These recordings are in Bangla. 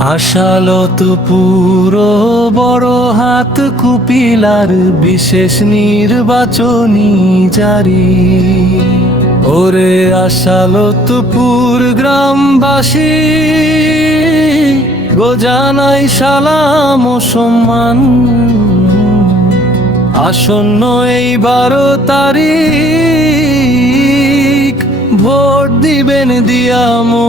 আশালত পুরো বড় হাত কুপিলার বিশেষ নির্বাচনী জারি। ওরে আশালতপুর গ্রামবাসী, গো জানাই সালাম ও সম্মান। আসন্ন এই 12 তারিখ ভোট দিবেন দিয়ামো।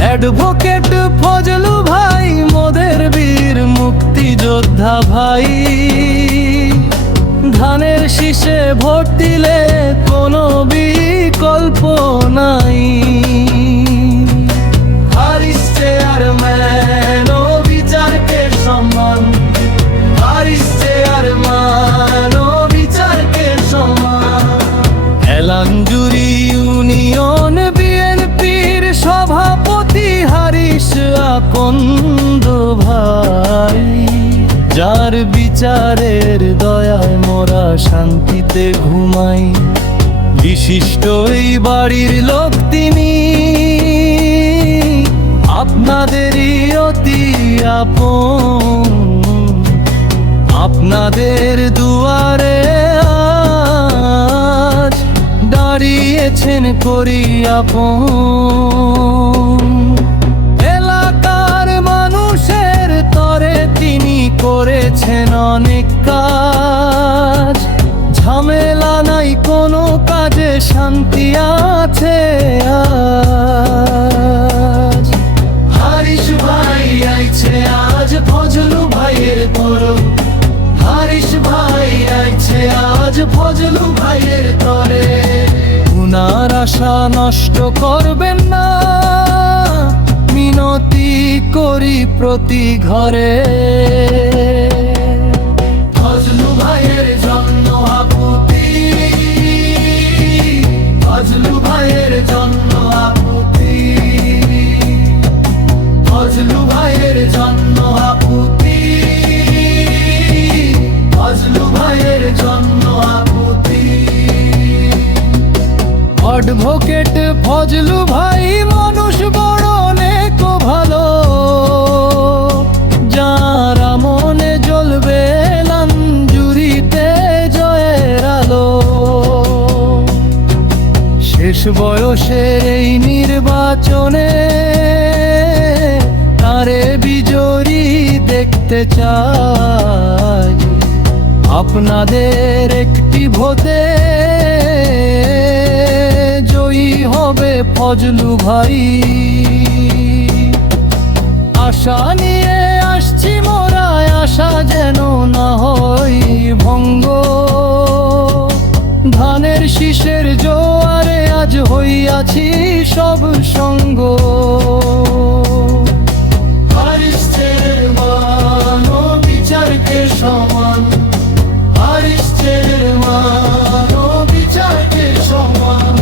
অ্যাডভোকেট ফজলু ভাই মোদের বীর মুক্তিযোদ্ধা ভাই, ধানের শীষে ভোট দিলে কোনো বিকল্প নাই। হারিস চেয়ারম্যান ও বিচারকে সম্মান, হারিস চেয়ারম্যান ও বিচারকে সম্মান। এলাঞ্জুরি ইউনিয়ন বিএনপির সভাপতি হারিস আকন্দ ভাই, যার বিচারের দয়ায় মোরা শান্তিতে ঘুমাই। বিশিষ্ট এই বাড়ির লোক তিনি, আপনাদেরই অতি আপন। আপনাদের দুয়ারে আজ দাঁড়িয়েছেন করি আপন। এলাকার মানুষের তরে তিনি করেছেন অনেক কাজ, ঝামেলা নাই কোনো কাজে, শান্তি আছে আজ। হারিস ভাই আইছে আজ ফজলু ভাইয়ের তরে, হারিস ভাই আইছে আজ ফজলু ভাইয়ের তরে। উনার আশা নষ্ট করবেন না, মিনতি করি প্রতি ঘরে। ফজলু ভাইয়ের জন্য আকুতি, ফজলু ভাইয়ের জন্য আকুতি, ফজলু ভাইয়ের জন্য আকুতি, ফজলু ভাইয়ের জন্য আকুতি। অ্যাডভোকেট ফজলু ভাই মানুষ বড় অনেক ভালো, যারা মনে জ্বলবে লাঞ্জুরিতে জয়ের আলো। শেষ বয়সের এই নির্বাচনে তারে বিজয়ী দেখতে চাই। আপনাদের একটি ভোটে জয়ী হবে ফজলু ভাই। আশা নিয়ে আসছি মোরা, আশা যেন না হয় ভঙ্গ। ধানের শীষের জোয়ারে আজ হইয়াছি সব সঙ্গ। হারিস চেয়ারম্যান ও বিচারকে সমান, হারিস চেয়ারম্যান ও বিচারকে সমান।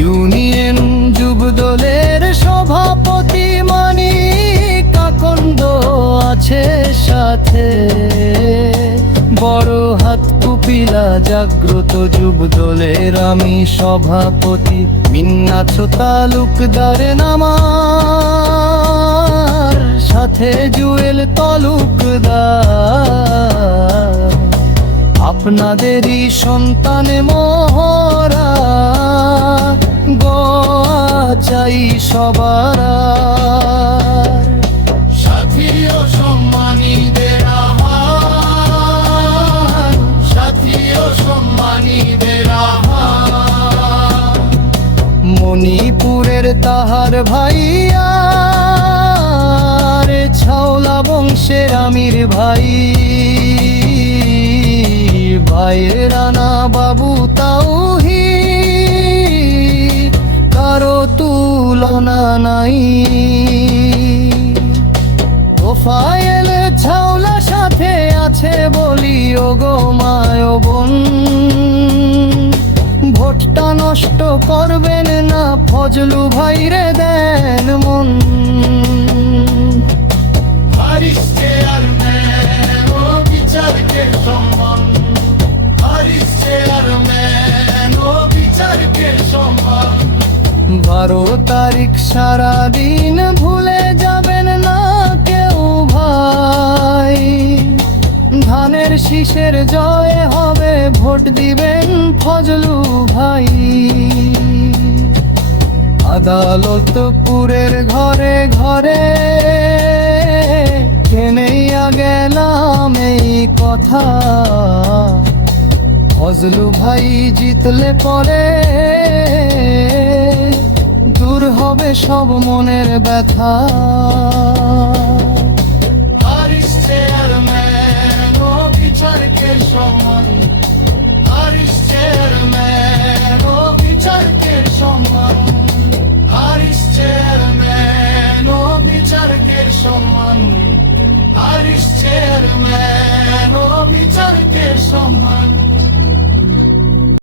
ইউনিয়ন যুব দলের সভাপতি মানিক আকন্দ আছে সাথে। বড় হাত কুপিলা জাগ্রত যুব দলের আমি সভাপতি মিন্নাত তালুকদারের নামার সাথে জুয়েল তালুকদার। আপনাদেরই সন্তানে মোহরা চাই সবার। সাথী ও সম্মানীদের আহ্বান, সাথী ও সম্মানীদের আহ্বান। মণিপুরের তাহার ভাইয়া রে, ছাওলা বংশের আমির ভাই, ভাইয়ের রানা বাবু তাওহীদ, কারো তুলনা নাই। তোফায়েল ছাওলা সাথে আছে বলি ও গো মায় বোন, ভোটটা নষ্ট করবেন না, ফজলু ভাইরে দেন মন। হারিস চেয়ারম্যান ও বিচারকে সম্মান, হারিস চেয়ারম্যান ও বিচারকে সম্মান। 12 তারিখ মালিক সারাদিন ভুলে যাবেন না কেউ ভাই। ধানের শীষের জয় হবে, ভোট দিবেন ফজলু ভাই। আদালতপুরের ঘরে ঘরে কেনেইয়া গেলাম এই কথা, ফজলু ভাই জিতলে পরে দূর হবে সব মনের ব্যথা। হারিস চেয়ারম্যান ও বিচারকের সম্মান, হারিস চেয়ারম্যান ও বিচারকের সম্মান, হারিস চেয়ারম্যান ও বিচারকের সম্মান, হারিস চেয়ারম্যান ও বিচারকের সম্মান।